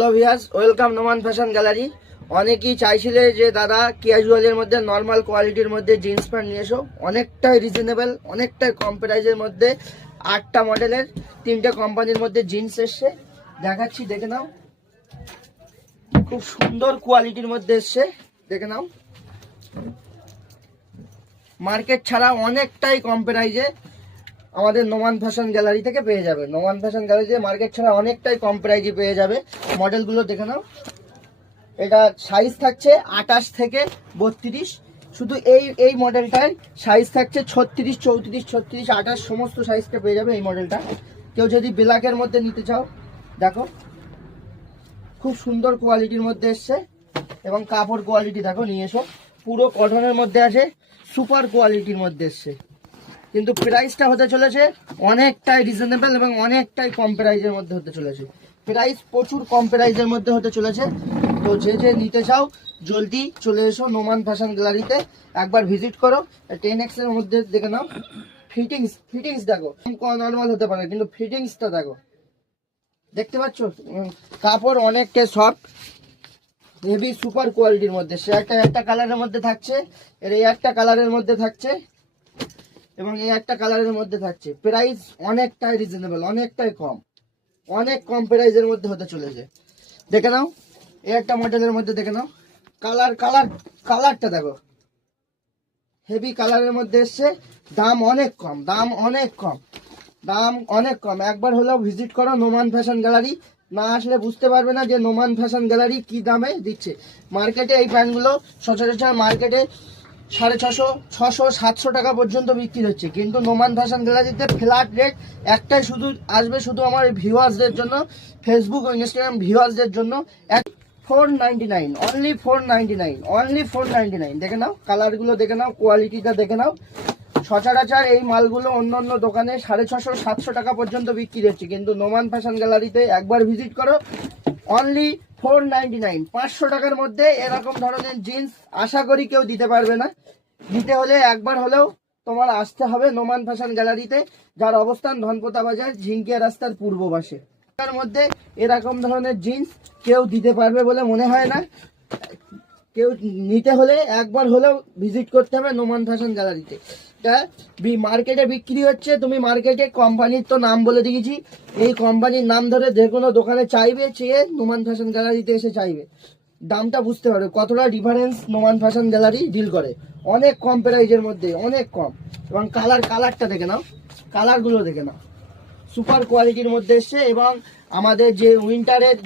Hello viewers, welcome Noman fashion gallery. অনেকেই চাইছিলে যে দাদা ক্যাজুয়ালের মধ্যে নর্মাল কোয়ালিটির মধ্যে জিন্স প্যান্ট নিয়ে এসো। অনেকটাই রিজনেবল, অনেকটাই কম প্রাইজের মধ্যে 8টা মডেলের 3টে কোম্পানির মধ্যে জিন্স এসছে, দেখাচ্ছি, দেখে নাও। খুব সুন্দর কোয়ালিটির মধ্যে এসছে, দেখে নাও। মার্কেট ছাড়া অনেকটাই কম প্রাইজে আমাদের নোমান ফ্যাশন গ্যালারি থেকে পেয়ে যাবে। নোমান ফ্যাশন গ্যালারিতে মার্কেট ছাড়া অনেকটাই কম প্রাইজে পেয়ে যাবে। মডেলগুলো দেখে নাও। এটা সাইজ থাকছে 28 থেকে 32। শুধু এই মডেলটায় সাইজ থাকছে 36, 34, 36, 28 সমস্ত সাইজটা পেয়ে যাবে এই মডেলটা। কেউ যদি ব্ল্যাকের মধ্যে নিতে চাও, দেখো খুব সুন্দর কোয়ালিটির মধ্যে এসছে এবং কাপড় কোয়ালিটি দেখো, নিয়ে এসো। পুরো কটনের মধ্যে আছে, সুপার কোয়ালিটির মধ্যে এসছে। কিন্তু প্রাইসটা হতে চলেছে অনেকটাই রিজনেবল এবং অনেকটাই কম প্রাইজের মধ্যে হতে চলেছে। প্রাইস প্রচুর কম প্রাইজের মধ্যে হতে চলেছে। তো যে নিতে চাও জলদি চলে এসো নোমান ফ্যাশন গ্যালারিতে, একবার ভিজিট করো। 10X এর মধ্যে দেখে নাও। ফিটিংস দেখো, নর্মাল হতে পারে কিন্তু ফিটিংসটা দেখো, দেখতে পাচ্ছ। কাপড় অনেকটাই সফট, হেভি সুপার কোয়ালিটির মধ্যে। সে একটা কালারের মধ্যে থাকছে, এর এই একটা কালারের মধ্যে থাকছে এবং এই একটা কালারের মধ্যে থাকছে। প্রাইস অনেকটাই রিজনেবল, অনেকটাই কম, অনেক কম প্রাইজের মধ্যে হতে চলেছে। দেখে নাও, এই একটা মডেলের মধ্যে দেখে নাও। কালারটা দেখো, হেভি কালারের মধ্যে এসছে। দাম অনেক কম, দাম অনেক কম। একবার হলেও ভিজিট করো নোমান ফ্যাশন গ্যালারি। না আসলে বুঝতে পারবে না যে নোমান ফ্যাশন গ্যালারি কি দামে দিচ্ছে। মার্কেটে এই প্যান্টগুলো সচরাচর মার্কেটে 650, 600, 700 টাকা পর্যন্ত বিক্রি হচ্ছে, কিন্তু নোমান ফ্যাশন গ্যালারিতে ফ্ল্যাট রেট একটাই শুধু আসবে, শুধু আমার ভিউয়ার্সদের জন্য, ফেসবুক ও ইনস্টাগ্রাম ভিউয়ার্সদের জন্য। 499, অনলি 499, অনলি 499। দেখে নাও কালারগুলো, দেখে নাও কোয়ালিটিটা, দেখে নাও। সচরাচর এই মালগুলো অন্য অন্য দোকানে 650, 700 টাকা পর্যন্ত বিক্রি হচ্ছে, কিন্তু নোমান ফ্যাশন গ্যালারিতে একবার ভিজিট করো, অনলি 499। 500 টাকার মধ্যে এরকম ধরনের জিন্স আশা করি কেউ দিতে পারবে না। দিতে হলে একবার হলেও তোমার আসতে হবে নোমান ফ্যাশন গ্যালারিতে, যার অবস্থান ধনপতা বাজার, ঝিঙ্কিয়া রাস্তার পূর্ব পাশে। তার মধ্যে এরকম ধরনের জিন্স কেউ দিতে পারবে বলে মনে হয় না। কেউ নিতে হলে একবার হলেও ভিজিট করতে হবে নোমান ফ্যাশন গ্যালারিতে। এটা মার্কেটে বিক্রি হচ্ছে, তুমি মার্কেটে কোম্পানির তো নাম বলে দিয়েছি, এই কোম্পানির নাম ধরে যে কোনো দোকানে চাইবে, চেয়ে নোমান ফ্যাশন গ্যালারিতে এসে চাইবে। দামটা বুঝতে পারবে কতটা difference Noman fashion gallery deal করে, অনেক কম প্রাইজের মধ্যে, অনেক কম। এবং কালারটা দেখে নাও, কালারগুলো দেখে নাও, সুপার কোয়ালিটির মধ্যে এসছে। এবং আমাদের যে উইন্টারের